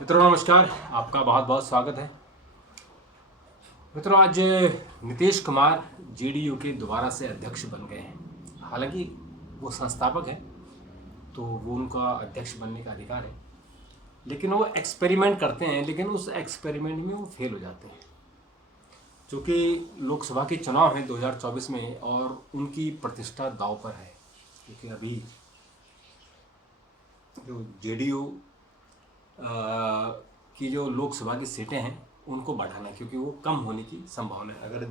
मित्रों नमस्कार। आपका बहुत बहुत स्वागत है। मित्रों आज नीतीश कुमार जेडीयू के दोबारा से अध्यक्ष बन गए हैं। हालांकि वो संस्थापक हैं तो वो उनका अध्यक्ष बनने का अधिकार है, लेकिन वो एक्सपेरिमेंट करते हैं, लेकिन उस एक्सपेरिमेंट में वो फेल हो जाते हैं। क्योंकि लोकसभा के चुनाव हैं 2024 में और उनकी प्रतिष्ठा दांव पर है। क्योंकि अभी जो जेडीयू की जो लोकसभा की सीटें हैं उनको बढ़ाना, क्योंकि वो कम होने की संभावना है। अगर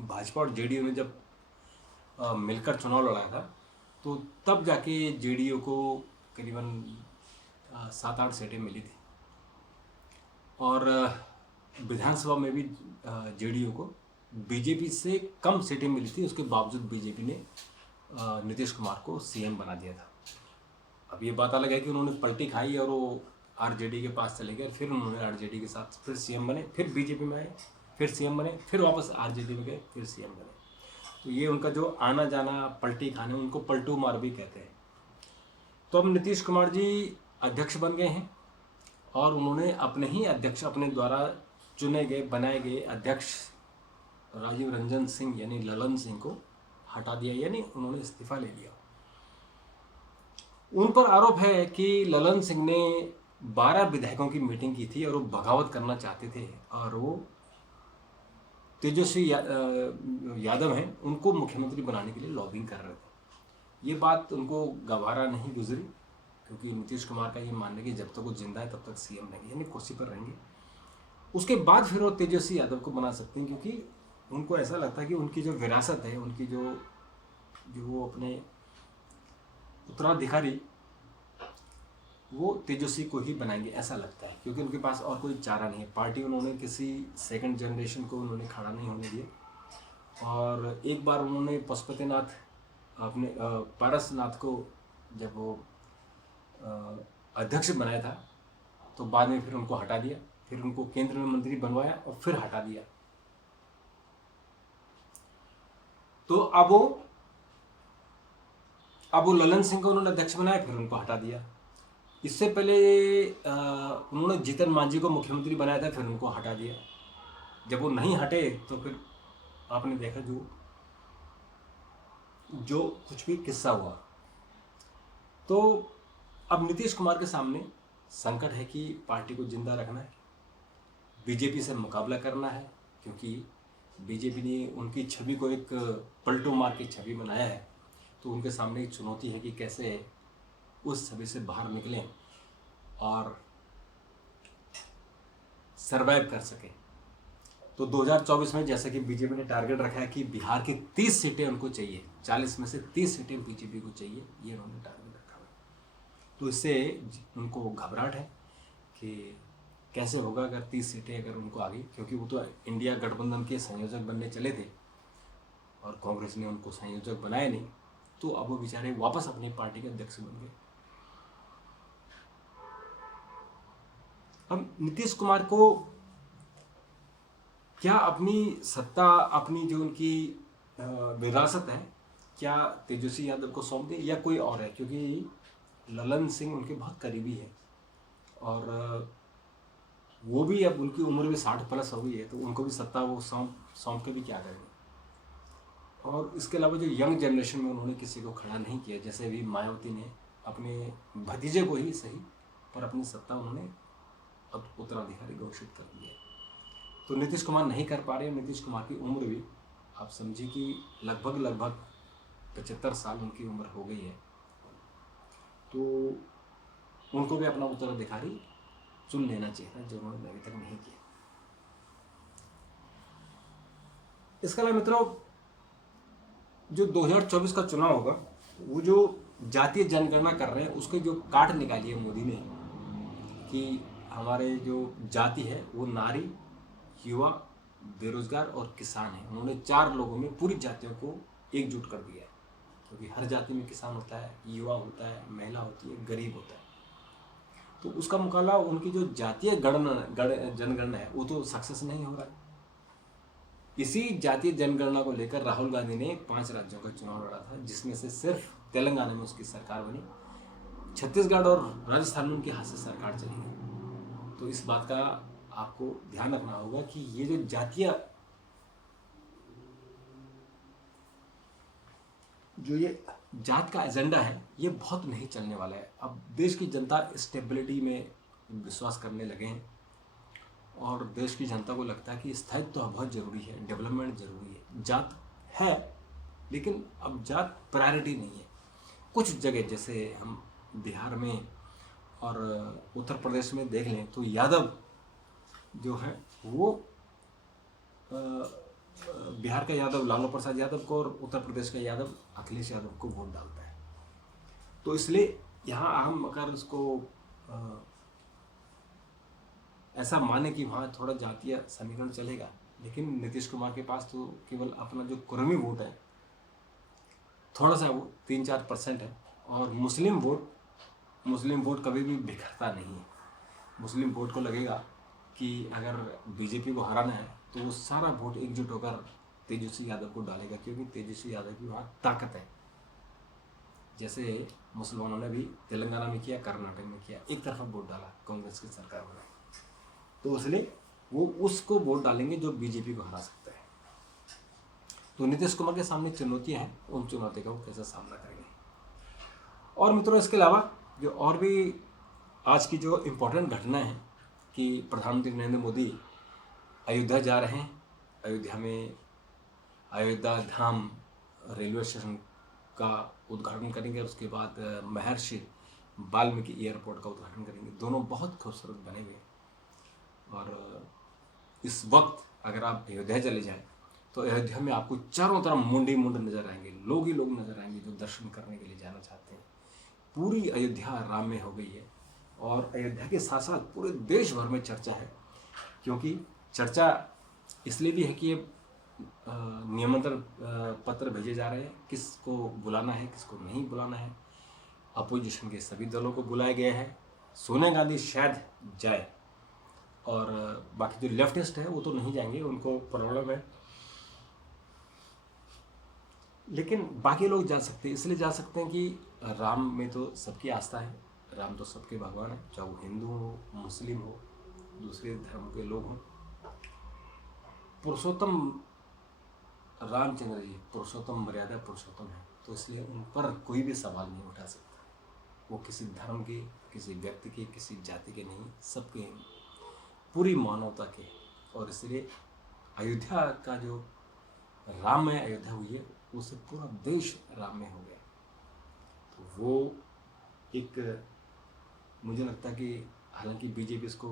भाजपा और जेडीयू ने जब मिलकर चुनाव लड़ा था तो तब जाके जेडीयू को करीबन 7-8 सीटें मिली थी और विधानसभा में भी जेडीयू को बीजेपी से कम सीटें मिली थी। उसके बावजूद बीजेपी ने नीतीश कुमार को सीएम बना दिया था। अब ये बात अलग है कि उन्होंने पलटी खाई और वो आरजेडी के पास चले गए, फिर उन्होंने आरजेडी के साथ फिर सीएम बने, फिर बीजेपी में आए, फिर सीएम बने, फिर वापस आरजेडी में गए, फिर सीएम बने। तो ये उनका जो आना जाना पलटी खाने, उनको पलटू मार भी कहते हैं। तो अब नीतीश कुमार जी अध्यक्ष बन गए हैं और उन्होंने अपने ही अध्यक्ष, अपने द्वारा चुने गए बनाए गए अध्यक्ष राजीव रंजन सिंह यानी ललन सिंह को हटा दिया, यानी उन्होंने इस्तीफा ले लिया। उन पर आरोप है कि ललन सिंह ने 12 विधायकों की मीटिंग की थी और वो बगावत करना चाहते थे और वो तेजस्वी यादव हैं उनको मुख्यमंत्री बनाने के लिए लॉबिंग कर रहे थे। ये बात उनको गवारा नहीं गुजरी, क्योंकि नीतीश कुमार का ये मानना है कि जब तक वो जिंदा है तब तक सीएम रहेंगे, यानी कुर्सी पर रहेंगे। उसके बाद फिर वो तेजस्वी यादव को बना सकते हैं, क्योंकि उनको ऐसा लगता है कि उनकी जो विरासत है, उनकी जो वो अपने उत्तराधिकारी वो तेजस्वी को ही बनाएंगे ऐसा लगता है, क्योंकि उनके पास और कोई चारा नहीं है। पार्टी उन्होंने किसी सेकंड जनरेशन को उन्होंने खड़ा नहीं होने दिया। और एक बार उन्होंने पशुपतिनाथ अपने पारसनाथ को जब वो अध्यक्ष बनाया था तो बाद में फिर उनको हटा दिया, फिर उनको केंद्र में मंत्री बनवाया और फिर हटा दिया। तो अब वो ललन सिंह को उन्होंने अध्यक्ष बनाया, फिर उनको हटा दिया। इससे पहले उन्होंने जीतन मांझी को मुख्यमंत्री बनाया था, फिर उनको हटा दिया। जब वो नहीं हटे तो फिर आपने देखा जो कुछ भी किस्सा हुआ। तो अब नीतीश कुमार के सामने संकट है कि पार्टी को जिंदा रखना है, बीजेपी से मुकाबला करना है, क्योंकि बीजेपी ने उनकी छवि को एक पलटू मार की छवि बनाया है। तो उनके सामने एक चुनौती है कि कैसे उस छवि से बाहर निकलें और सरवाइव कर सकें। तो 2024 में जैसा कि बीजेपी ने टारगेट रखा है कि बिहार की 30 सीटें उनको चाहिए, 40 में से 30 सीटें बीजेपी को चाहिए, ये उन्होंने टारगेट रखा है। तो इससे उनको घबराहट है कि कैसे होगा अगर 30 सीटें अगर उनको आ गई, क्योंकि वो तो इंडिया गठबंधन के संयोजक बनने चले थे और कांग्रेस ने उनको संयोजक बनाया नहीं। तो अब वो बेचारे वापस अपनी पार्टी के अध्यक्ष बन गए। अब नीतीश कुमार को क्या अपनी सत्ता, अपनी जो उनकी विरासत है, क्या तेजस्वी यादव को सौंप दें या कोई और है, क्योंकि ललन सिंह उनके बहुत करीबी है और वो भी अब उनकी उम्र भी 60+ हो गई है, तो उनको भी सत्ता वो सौंप के भी क्या करेंगे। और इसके अलावा जो यंग जनरेशन में उन्होंने किसी को खड़ा नहीं किया, जैसे अभी मायावती ने अपने भतीजे को ही सही पर अपनी सत्ता उन्होंने अब उत्तराधिकारी घोषित कर दिया। तो नीतीश कुमार नहीं कर पा रहे। नीतीश कुमार की उम्र भी आप समझिए कि लगभग 75 साल उनकी उम्र हो गई है। तो उनको भी अपना उत्तराधिकारी चुन लेना चाहिए, जो उन्होंने अभी तक नहीं किया। इसके अलावा मित्रों, जो 2024 का चुनाव होगा, वो जो जातीय जनगणना कर रहे हैं उसके जो काट निकाली है मोदी ने कि हमारे जो जाति है वो नारी, युवा, बेरोजगार और किसान है। उन्होंने 4 लोगों में पूरी जातियों को एकजुट कर दिया है, क्योंकि हर जाति में किसान होता है, युवा होता है, महिला होती है, गरीब होता है। तो उसका मुकाबला उनकी जो जातीय जनगणना है वो तो सक्सेस नहीं हो रहा है। इसी जातीय जनगणना को लेकर राहुल गांधी ने 5 राज्यों का चुनाव लड़ा था, जिसमें से सिर्फ तेलंगाना में उसकी सरकार बनी, छत्तीसगढ़ और राजस्थान में उनके हाथ से सरकार चली गई। तो इस बात का आपको ध्यान रखना होगा कि ये जो जातीय जो ये जात का एजेंडा है ये बहुत नहीं चलने वाला है। अब देश की जनता स्टेबिलिटी में विश्वास करने लगे हैं और देश की जनता को लगता है कि स्थायित्व तो बहुत ज़रूरी है, डेवलपमेंट ज़रूरी है। जात है लेकिन अब जात प्रायोरिटी नहीं है। कुछ जगह जैसे हम बिहार में और उत्तर प्रदेश में देख लें तो यादव जो है वो बिहार का यादव लालू प्रसाद यादव को और उत्तर प्रदेश का यादव अखिलेश यादव को वोट डालता है। तो इसलिए यहाँ हम अगर उसको ऐसा माने कि वहाँ थोड़ा जातीय समीकरण चलेगा, लेकिन नीतीश कुमार के पास तो केवल अपना जो कुर्मी वोट है थोड़ा सा वो 3-4% है। और मुस्लिम वोट कभी भी बिखरता नहीं है। मुस्लिम वोट को लगेगा कि अगर बीजेपी को हराना है तो वो सारा वोट एकजुट होकर तेजस्वी यादव को डालेगा, क्योंकि तेजस्वी यादव की वहाँ ताकत है। जैसे मुसलमानों ने भी तेलंगाना में किया, कर्नाटक में किया, एक तरफा वोट डाला, कांग्रेस की सरकार बनाई, तो इसलिए वो उसको वोट डालेंगे जो बीजेपी को हरा सकता है। तो नीतीश कुमार के सामने चुनौतियाँ हैं, उन चुनौती का वो कैसे सामना करेंगे। और मित्रों इसके अलावा जो और भी आज की जो इम्पोर्टेंट घटना है कि प्रधानमंत्री नरेंद्र मोदी अयोध्या जा रहे हैं। अयोध्या में अयोध्या धाम रेलवे स्टेशन का उद्घाटन करेंगे और उसके बाद महर्षि वाल्मीकि एयरपोर्ट का उद्घाटन करेंगे। दोनों बहुत खूबसूरत बने हुए हैं। और इस वक्त अगर आप अयोध्या चले जाएं तो अयोध्या में आपको चारों तरफ मुंडी मुंड नजर आएंगे, लोग ही लोग नजर आएंगे जो दर्शन करने के लिए जाना चाहते हैं। पूरी अयोध्या राम में हो गई है और अयोध्या के साथ साथ पूरे देश भर में चर्चा है, क्योंकि चर्चा इसलिए भी है कि ये निमंत्रण पत्र भेजे जा रहे हैं, किसको बुलाना है किसको नहीं बुलाना है। अपोजिशन के सभी दलों को बुलाया गया है। सोनिया गांधी शायद जाए और बाकी जो लेफ्टिस्ट है वो तो नहीं जाएंगे, उनको प्रॉब्लम है, लेकिन बाकी लोग जा सकते हैं। इसलिए जा सकते हैं कि राम में तो सबकी आस्था है, राम तो सबके भगवान है, चाहे वो हिंदू हो, मुस्लिम हो, दूसरे धर्म के लोग हों। पुरुषोत्तम रामचंद्र जी पुरुषोत्तम मर्यादा पुरुषोत्तम है, तो इसलिए उन पर कोई भी सवाल नहीं उठा सकता। वो किसी धर्म के, किसी व्यक्ति के, किसी जाति के नहीं, सबके, पूरी मानवता के। और इसलिए अयोध्या का जो राम में अयोध्या हुई है उससे पूरा देश राम में हो गया। तो वो एक, मुझे लगता है कि हालांकि बीजेपी इसको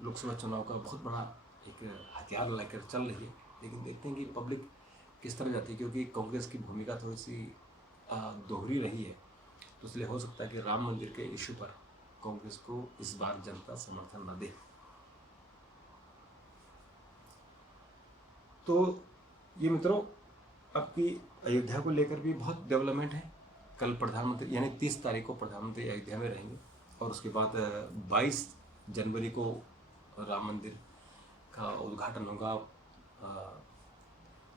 लोकसभा चुनाव का बहुत बड़ा एक हथियार लेकर चल रही है, लेकिन देखते हैं कि पब्लिक किस तरह जाती है, क्योंकि कांग्रेस की भूमिका थोड़ी सी दोहरी रही है। तो इसलिए हो सकता है कि राम मंदिर के इशू पर कांग्रेस को इस बार जनता समर्थन न दे। तो ये मित्रों आपकी अयोध्या को लेकर भी बहुत डेवलपमेंट है। कल प्रधानमंत्री यानी 30 तारीख को प्रधानमंत्री अयोध्या में रहेंगे और उसके बाद 22 जनवरी को राम मंदिर का उद्घाटन होगा।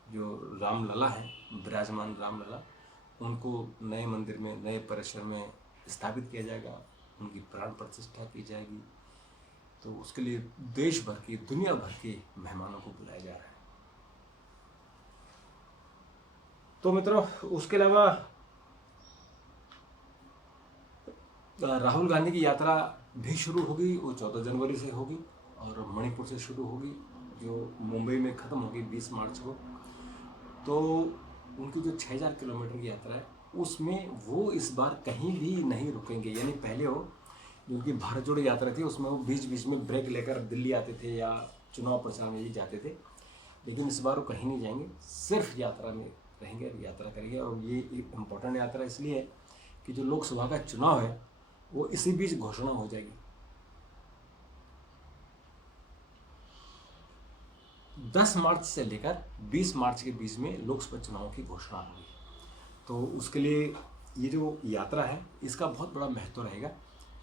जो रामलला है, विराजमान रामलला, उनको नए मंदिर में, नए परिसर में स्थापित किया जाएगा, उनकी प्राण प्रतिष्ठा की जाएगी। तो उसके लिए देश भर के, दुनिया भर के मेहमानों को बुलाया जा रहा है। तो मित्रों उसके अलावा राहुल गांधी की यात्रा भी शुरू होगी, वो 14 जनवरी से होगी और मणिपुर से शुरू होगी, जो मुंबई में ख़त्म होगी 20 मार्च को। तो उनकी जो 6000 किलोमीटर की यात्रा है उसमें वो इस बार कहीं भी नहीं रुकेंगे। यानी पहले वो जो उनकी भारत जोड़ो यात्रा थी उसमें वो बीच बीच में ब्रेक लेकर दिल्ली आते थे या चुनाव प्रचार में ही जाते थे, लेकिन इस बार वो कहीं नहीं जाएंगे, सिर्फ यात्रा में रहेंगे, यात्रा करेंगे। और ये एक इम्पोर्टेंट यात्रा इसलिए है कि जो लोकसभा का चुनाव है वो इसी बीच घोषणा हो जाएगी। 10 मार्च से लेकर 20 मार्च के बीच में लोकसभा चुनाव की घोषणा होगी। तो उसके लिए ये जो यात्रा है इसका बहुत बड़ा महत्व रहेगा,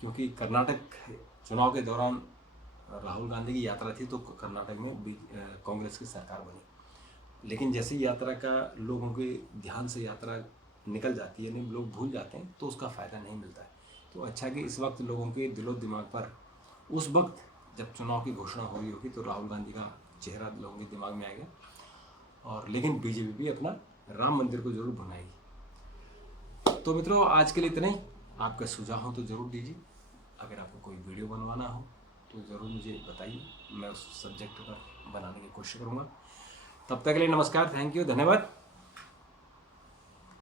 क्योंकि कर्नाटक चुनाव के दौरान राहुल गांधी की यात्रा थी तो कर्नाटक में कांग्रेस की सरकार बनी, लेकिन जैसे ही यात्रा का लोगों के ध्यान से यात्रा निकल जाती है, यानी लोग भूल जाते हैं, तो उसका फ़ायदा नहीं मिलता है। तो अच्छा कि इस वक्त लोगों के दिलो दिमाग पर उस वक्त जब चुनाव की घोषणा हो रही होगी तो राहुल गांधी का चेहरा लोगों के दिमाग में आएगा, और लेकिन बीजेपी भी अपना राम मंदिर को जरूर बनाएगी। तो मित्रों, आज के लिए इतना ही। आपका सुझाव हो तो ज़रूर दीजिए। अगर आपको कोई वीडियो बनवाना हो तो ज़रूर मुझे बताइए, मैं उस सब्जेक्ट पर बनाने की कोशिश करूँगा। तब तक के लिए नमस्कार, थैंक यू, धन्यवाद।